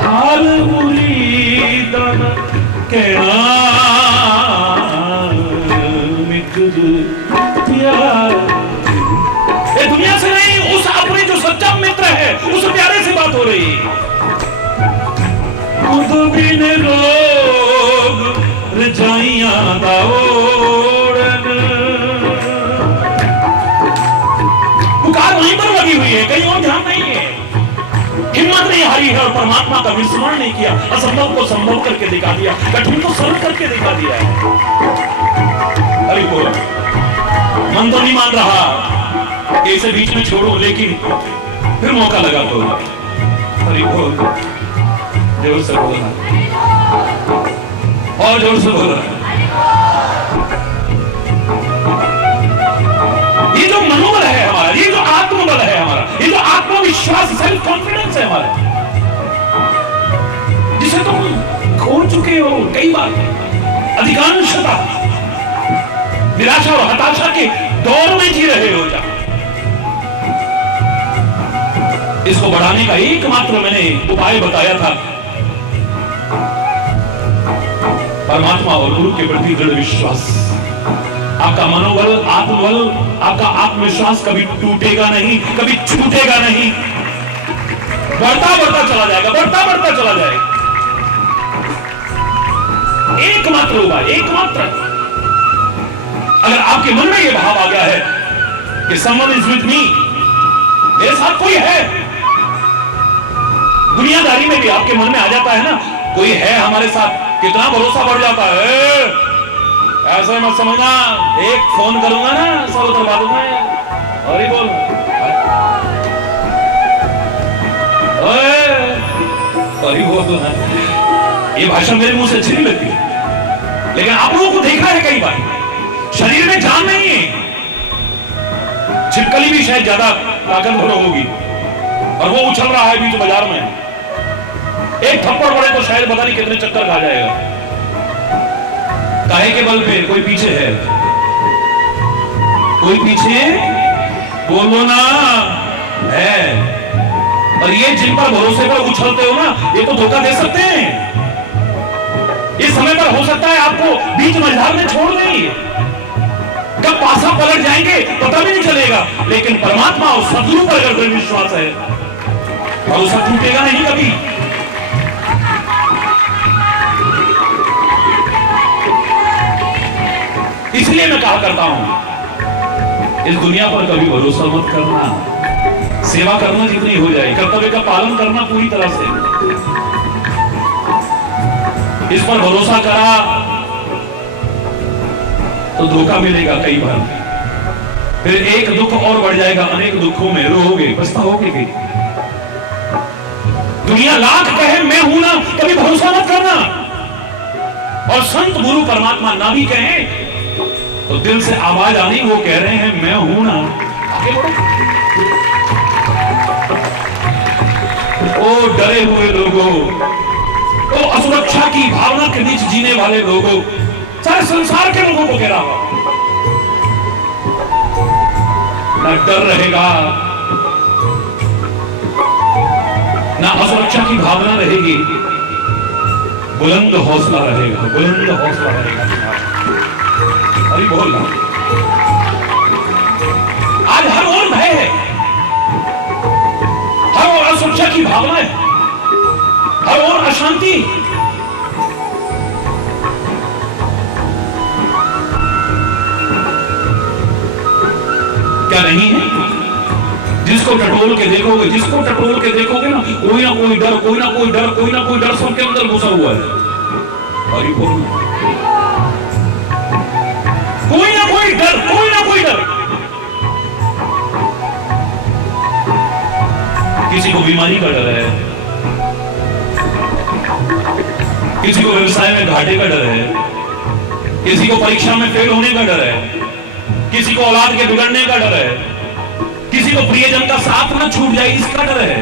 हाल मुरीदा कहना, मित्र प्यारे। ये दुनिया से नहीं, उस अपने जो सच्चा मित्र है उस प्यारे से बात हो रही है। खुद बिन रोग रजाइयां दा ओढ़न, पुकार वहीं पर लगी हुई है, कहीं और ध्यान नहीं है। हिम्मत नहीं हारी है और परमात्मा का विस्मरण नहीं किया, असंभव को संभव करके दिखा दिया, कठिन को सरल करके दिखा दिया है। हरि बोल। मन तो नहीं मान रहा, इसे बीच में छोड़ो, लेकिन फिर मौका लगा तो हरि बोल। जोर से बोलना और जोर से बोलना। ये जो मनोबल है हमारा, ये जो आत्मबल है हमारा, ये जो आत्मविश्वास, सेल्फ कॉन्फिडेंस है हमारा, जिसे तुम खो चुके हो कई बार, अधिकांशतः निराशा और हताशा के दौर में जी रहे हो। जा इसको बढ़ाने का एकमात्र मैंने उपाय बताया था, परमात्मा और गुरु के प्रति दृढ़ विश्वास। आपका मनोबल, आत्मबल, आपका आत्मविश्वास कभी टूटेगा नहीं, कभी छूटेगा नहीं, बढ़ता बढ़ता चला जाएगा, बढ़ता बढ़ता चला जाएगा। एकमात्र उपाय, एकमात्र, अगर आपके मन में यह भाव आ गया है कि someone is with me, मेरे साथ कोई है, दुनियादारी में भी आपके मन में आ जाता है ना, कोई है हमारे साथ, कितना भरोसा बढ़ जाता है। ऐसे मत समझना, एक फोन करूंगा ना सब उतरवा दूंगा। और ही बोल, और ही बोल दूंगा। ये भाषा मेरे मुंह से अच्छी नहीं लगती, लेकिन आप लोगों को देखा है कई बार, शरीर में जान नहीं है, छिपकली भी शायद ज्यादा ताकतवर होगी और वो उछल रहा है बीच बाजार में, एक थप्पड़ पड़े तो शायद पता नहीं कितने चक्कर खा जाएगा। काहे के बल पे? कोई पीछे है, कोई पीछे, बोलो ना है। और ये जिन पर भरोसे पर उछलते हो ना, ये तो धोखा दे सकते हैं। इस समय पर हो सकता है आपको बीच मझधार में छोड़ देंगे, कब पासा पलट जाएंगे पता भी नहीं चलेगा। लेकिन परमात्मा और सदगुरु पर अगर विश्वास है, भरोसा टूटेगा नहीं कभी। इसलिए मैं कहा करता हूं, इस दुनिया पर कभी भरोसा मत करना, सेवा करना जितनी हो जाए, कर्तव्य का पालन करना पूरी तरह से। इस पर भरोसा करा तो धोखा मिलेगा कई बार, फिर एक दुख और बढ़ जाएगा, अनेक दुखों में रोओगे, पछताओगे भी। दुनिया लाख कहे मैं हूं ना, कभी भरोसा मत करना। और संत गुरु परमात्मा ना भी कहें तो दिल से आवाज आनी, वो कह रहे हैं मैं हूं ना, आगे बढ़ो। ओ डरे हुए लोगों, ओ असुरक्षा की भावना के बीच जीने वाले लोगों, सारे संसार के लोगों को कह रहा हूं, ना डर रहेगा, ना असुरक्षा की भावना रहेगी, बुलंद हौसला रहेगा, बुलंद हौसला रहेगा। अरे बोल रहा, आज हर ओर भय है, हर ओर असुरक्षा की भावना है, हर ओर अशांति। क्या नहीं है? जिसको टटोल के देखोगे, जिसको टटोल के देखोगे ना कोई डर, कोई ना कोई डर, कोई ना कोई डर सबके अंदर घुसा हुआ है। अरे बोल, कोई ना कोई डर, कोई ना कोई डर। किसी को बीमारी का डर है, किसी को व्यवसाय में घाटे का डर है, किसी को परीक्षा में फेल होने का डर है, किसी को औलाद के बिगड़ने का डर है, किसी को प्रियजन का साथ न छूट जाए इसका डर है,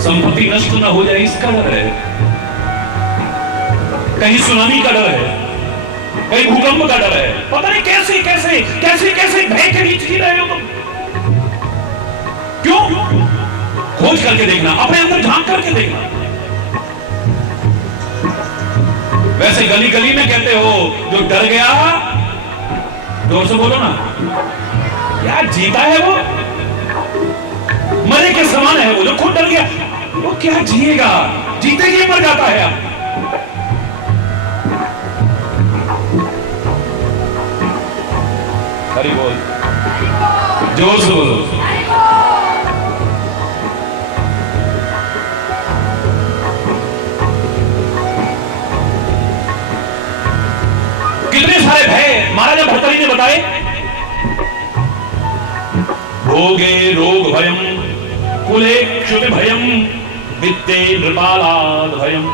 संपत्ति नष्ट न हो जाए इसका डर है, कहीं सुनामी का डर है, कहीं भूकंप का डर है। पता नहीं कैसे कैसे कैसे कैसे भय के बीच जी रहे हो तुम। क्यों? खोज करके देखना, अपने अंदर झांक करके देखना। वैसे गली गली में कहते हो जो डर गया, जोर से बोलो ना, यार जीता है वो, मरे के समान है वो। जो खुद डर गया वो क्या जिएगा, जीते जी मर जाता है। हरि बोल, जोर से बोलो। कितने सारे भय महाराजा भर्तृहरि ने बताए। भोगे रोग भयम, कुले क्षुति भयम, वित्ते नृपालाद भयम।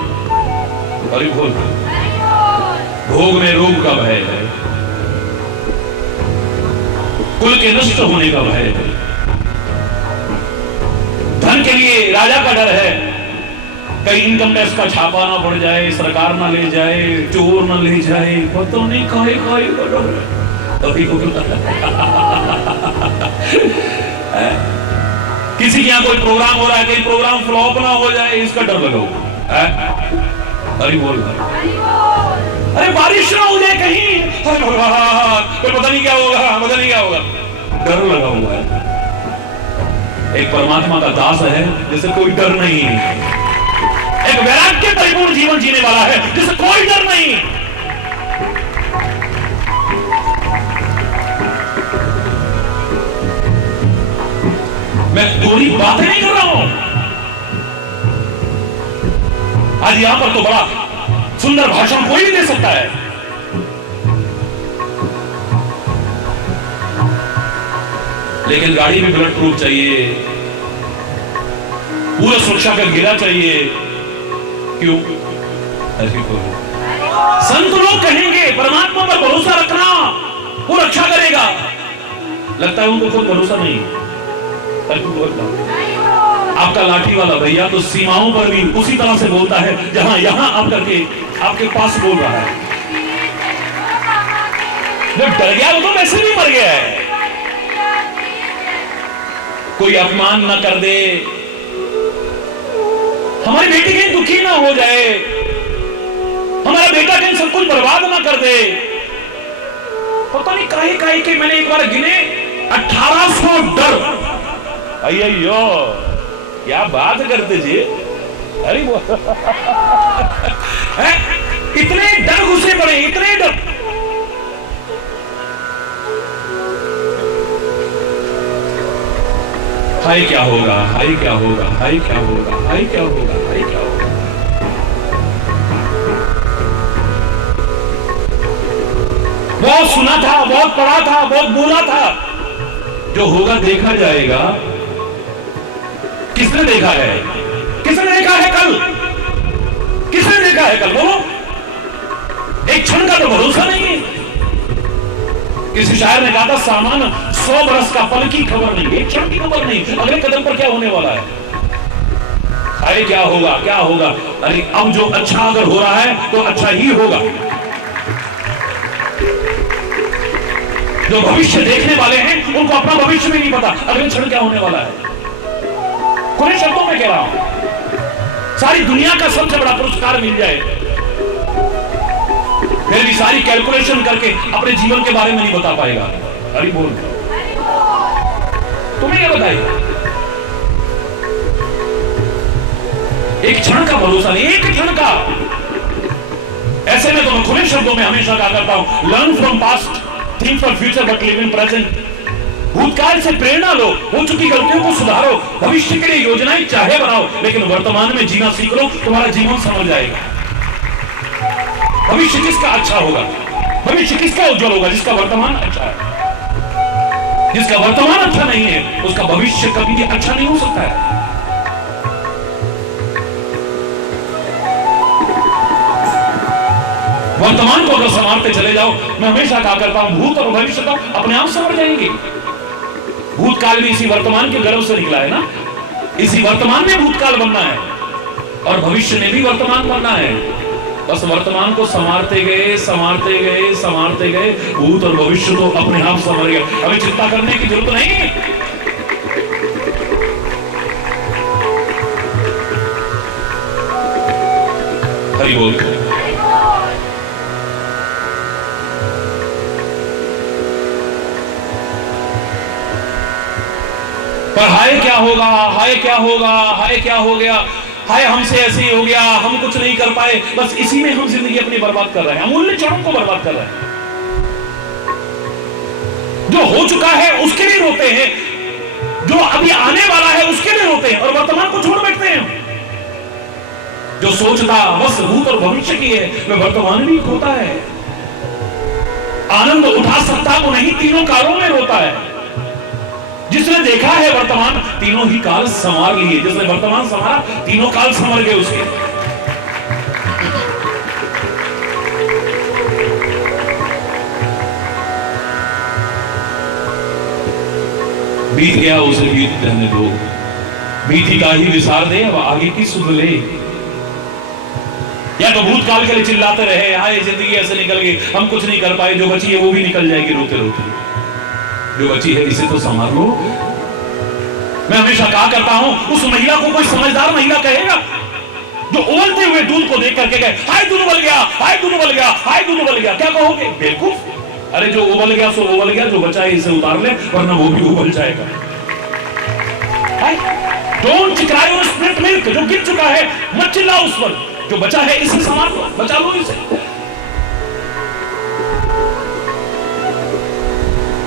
हरि बोल। भोग में रोग का भय है, कुल के नष्ट होने का भय है, धन के लिए राजा का डर है, कहीं इनकम टैक्स का छापा ना पड़ जाए, सरकार ना ले जाए, चोर ना ले जाए, पता नहीं काहे काहे का डर है। अभी को किसी के यहाँ कोई प्रोग्राम हो रहा है, कहीं प्रोग्राम फ्लॉप ना हो जाए, इसका डर लगा हुआ है। अरे बोल अरे बारिश ना हो जाए कहीं, अरे भगवान पता नहीं क्या होगा, पता नहीं क्या होगा, डर लगा हुआ है। एक परमात्मा का दास है जिसे कोई डर नहीं है, एक वैराग्य परिपूर्ण जीवन जीने वाला है जिसे कोई डर नहीं। मैं थोड़ी बातें नहीं कर रहा हूं, आज यहां पर तो बड़ा सुंदर भाषण कोई भी दे सकता है, लेकिन गाड़ी में बुलेट प्रूफ चाहिए, पूरा सुरक्षा का घेरा चाहिए। क्यों? संत लोग कहेंगे परमात्मा पर भरोसा रखना, वो रक्षा करेगा, लगता है उनको खुद भरोसा नहीं। आपका लाठी वाला भैया तो सीमाओं पर भी उसी तरह से बोलता है जहां यहां आकर के आपके पास बोल रहा है। जब डर गया वो तो वैसे भी मर गया है। कोई अपमान ना कर दे, हमारी बेटी कहीं दुखी ना हो जाए, हमारा बेटा कहीं सब कुछ बर्बाद ना कर दे। पता नहीं काहे काहे के मैंने एक बार गिने 1800 डर। अय्यो क्या बात करते जी, अरे वो इतने डर घुसे पड़े, इतने डर। हाय क्या होगा, हाय क्या होगा, हाय क्या होगा, हाय क्या होगा, हाय क्या होगा। बहुत सुना था, बहुत पढ़ा था, बहुत बोला था, जो होगा देखा जाएगा। किसने देखा है? किसने देखा है कल? किसने देखा है कल? बोलो, एक क्षण का तो भरोसा नहीं है। किसी शायर ने कहा था सामान 100 बरस का, पल की खबर नहीं, एक क्षण की खबर नहीं, अगले कदम पर क्या होने वाला है। अरे क्या होगा, क्या होगा। अरे अब जो अच्छा अगर हो रहा है तो अच्छा ही होगा। जो भविष्य देखने वाले हैं उनको अपना भविष्य भी नहीं पता, अगले क्षण क्या होने वाला है। खुले शब्दों में कह रहा हूं, सारी दुनिया का सबसे बड़ा पुरस्कार मिल जाए, फिर भी सारी कैलकुलेशन करके अपने जीवन के बारे में नहीं बता पाएगा। अरे बोल, तुम्हें क्या बताएगा? एक क्षण का भरोसा नहीं, एक क्षण का। ऐसे में तो मैं खुले शब्दों में हमेशा कहा करता हूं, learn from past, think for future but live in present. भूतकाल से प्रेरणा लो, हो चुकी गलतियों को सुधारो, भविष्य के लिए योजनाएं चाहे बनाओ, लेकिन वर्तमान में जीना सीख लो, तुम्हारा जीवन समझ जाएगा। भविष्य किसका अच्छा होगा, भविष्य किसका उज्जवल होगा? जिसका वर्तमान अच्छा है। जिसका वर्तमान अच्छा नहीं है उसका भविष्य कभी भी अच्छा नहीं हो सकता है। वर्तमान को अगर संभालते चले जाओ, मैं हमेशा कहा करता हूं, भूत और भविष्य तो अपने आप संभल जाएंगे। भूतकाल भी इसी वर्तमान के गर्भ से निकला है ना, इसी वर्तमान में भूतकाल बनना है और भविष्य ने भी वर्तमान बनना है। बस वर्तमान को संवारते गए, संवारते गए, संवारते गए, भूत और भविष्य तो अपने आप संभल गए। हमें चिंता करने की जरूरत नहीं। हरि बोल। पर हाय क्या होगा, हाय क्या होगा, हाय क्या हो गया, हाय हमसे ऐसे ही हो गया, हम कुछ नहीं कर पाए, बस इसी में हम जिंदगी अपनी बर्बाद कर रहे हैं, अमूल्य क्षणों को बर्बाद कर रहे हैं। जो हो चुका है उसके लिए रोते हैं, जो अभी आने वाला है उसके लिए रोते हैं और वर्तमान को छोड़ बैठते हैं। जो सोचता बस भूत और भविष्य की है, वह वर्तमान भी खोता है। आनंद उठा सकता वो नहीं, तीनों कालों में रोता है। जिसने देखा है वर्तमान, तीनों ही काल संवार लिए। जिसने वर्तमान संवारा, तीनों काल संवर गए उसके। बीत गया उसे बीत रहने दो, बीती का ही विसार दे, अब आगे की सुध ले। या तो भूतकाल के लिए चिल्लाते रहे, हाय जिंदगी ऐसे निकल गई, हम कुछ नहीं कर पाए, जो बची है वो भी निकल जाएगी रोते रोते, जो बची है इसे तो संभाल लो। मैं हमेशा कहा करता हूं, उस महिला को कोई समझदार महिला कहेगा जो उबलते हुए दूध को देख करके कहे, हाय दूध उबल गया, हाय दूध उबल गया, हाय दूध उबल गया, क्या कहोगे? बेवकूफ। अरे जो उबल गया सो उबल गया, जो बचा है इसे उतार ले, वरना वो भी उबल जाएगा। Don't cry on split milk, जो गिर चुका है मत चिल्लाओ उस पर, जो बचा है इसे संभाल लो, बचा लो इसे।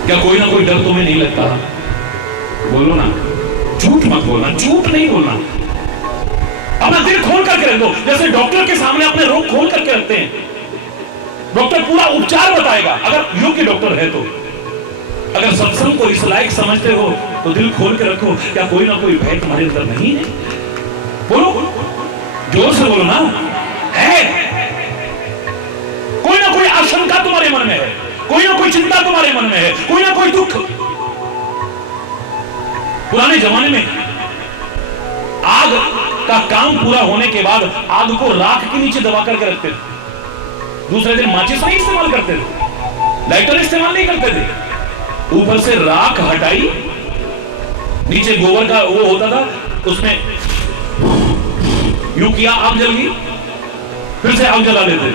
क्या कोई ना कोई डर तुम्हें नहीं लगता? बोलो ना, झूठ मत बोलना, झूठ नहीं बोलना, अपना दिल खोल करके रख दो। जैसे डॉक्टर के सामने अपने रोग खोल करके रखते हैं, डॉक्टर पूरा उपचार बताएगा, अगर योग्य डॉक्टर है तो। अगर सत्संग को इस लायक समझते हो तो दिल खोल के रखो, क्या कोई ना कोई भय तुम्हारे अंदर नहीं है? बोलो, जोर से बोलो ना, है कोई ना कोई आशंका तुम्हारे मन में है, कोई ना कोई चिंता तुम्हारे मन में है, कोई ना कोई दुख। पुराने जमाने में आग का काम पूरा होने के बाद आग को राख के नीचे दबा करके रखते थे, दूसरे दिन माचिस नहीं इस्तेमाल करते थे, लाइटर इस्तेमाल नहीं करते थे, ऊपर से राख हटाई, नीचे गोबर का वो होता था, उसमें यूं किया, आग जल गई, फिर से आग जला लेते।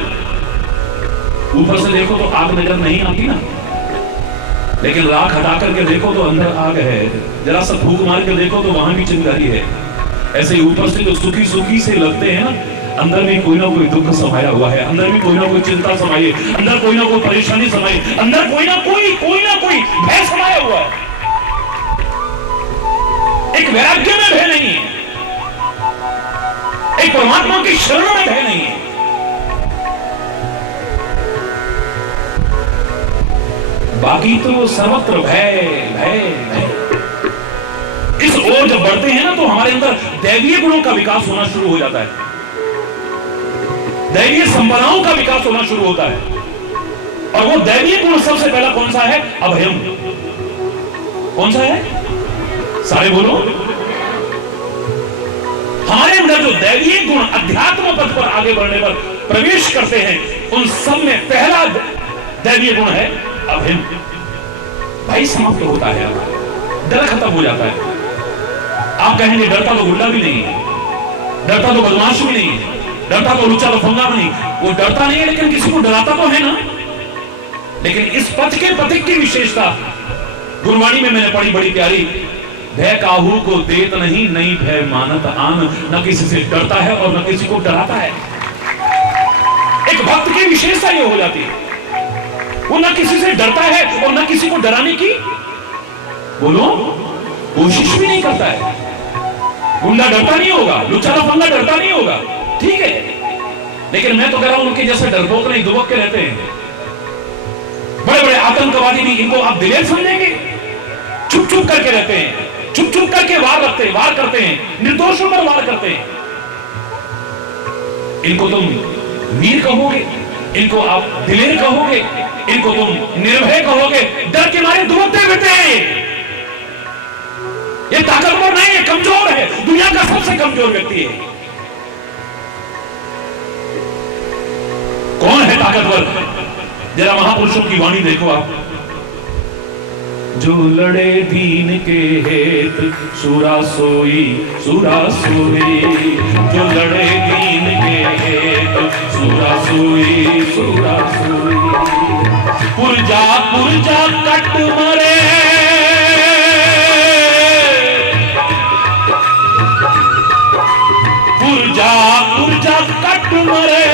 ऊपर से देखो तो आग नजर नहीं आती ना, लेकिन राख हटा करके देखो तो अंदर आग है, जरा सा फूंक मार के देखो तो वहां भी चिंगारी है। ऐसे ऊपर से जो सुखी सुखी से लगते हैं ना, अंदर भी कोई ना कोई दुख समाया हुआ है, अंदर भी कोई ना कोई चिंता समाई है, अंदर कोई ना कोई परेशानी समाई, अंदर कोई ना कोई भय समाया हुआ है। एक वैराग्य में भय नहीं है, एक परमात्मा की शरण में भय नहीं है। बाकी तो सर्वत्र भय भय भय। इस ओर जब बढ़ते हैं ना तो हमारे अंदर दैवीय गुणों का विकास होना शुरू हो जाता है, दैवीय संपदाओं का विकास होना शुरू होता है। और वो दैवीय गुण सबसे पहला कौन सा है? अभयम। कौन सा है? सारे बोलो। हमारे अंदर जो दैवीय गुण अध्यात्म पथ पर आगे बढ़ने पर प्रवेश करते हैं, उन सब में पहला दैवीय गुण है अभयम। भाई समाप्त होता है, डर खत्म हो जाता है। आप कहेंगे डरता तो गुंडा भी नहीं है, डरता तो बदमाश भी नहीं है, डरता तो लुच्चा लफंगा भी नहीं, वो डरता नहीं है लेकिन किसी को डराता तो है ना। लेकिन इस पथ के पथिक की विशेषता गुरबाणी में मैंने पढ़ी, बड़ी प्यारी, भय काहू को देत नहीं, नहीं भय मानत आन, न किसी से डरता है और न किसी को डराता है। एक भक्त की विशेषता ये हो जाती है, वो न किसी से डरता है और न किसी को डराने की बोलो कोशिश भी नहीं करता है। गुंडा डरता नहीं होगा, लुच्चा लफंगा डरता नहीं होगा, ठीक है, लेकिन मैं तो कह रहा हूं उनके जैसे डरपोक नहीं, दुबक के रहते हैं। बड़े बड़े आतंकवादी भी, इनको आप दिलेर समझेंगे? चुप चुप करके रहते हैं, चुप चुप करके वार करते हैं, निर्दोषों पर वार करते हैं। इनको तुम वीर कहोगे, इनको आप दिलेर कहोगे, इनको तुम निर्भय कहोगे, डर के मारे दुबकते फिरते हैं। ये ताकतवर नहीं है, कमजोर है, दुनिया का सबसे कमजोर व्यक्ति है। कौन है ताकतवर? जरा महापुरुषों की वाणी देखो आप। जो लड़े दीन के हेत सुरा सोई, सुरा सोई, जो लड़े दीन के हेत सुरा सोई, सुरा सोई। पुरजा पुरजा कट मरे, पुरजा पुरजा कट मरे,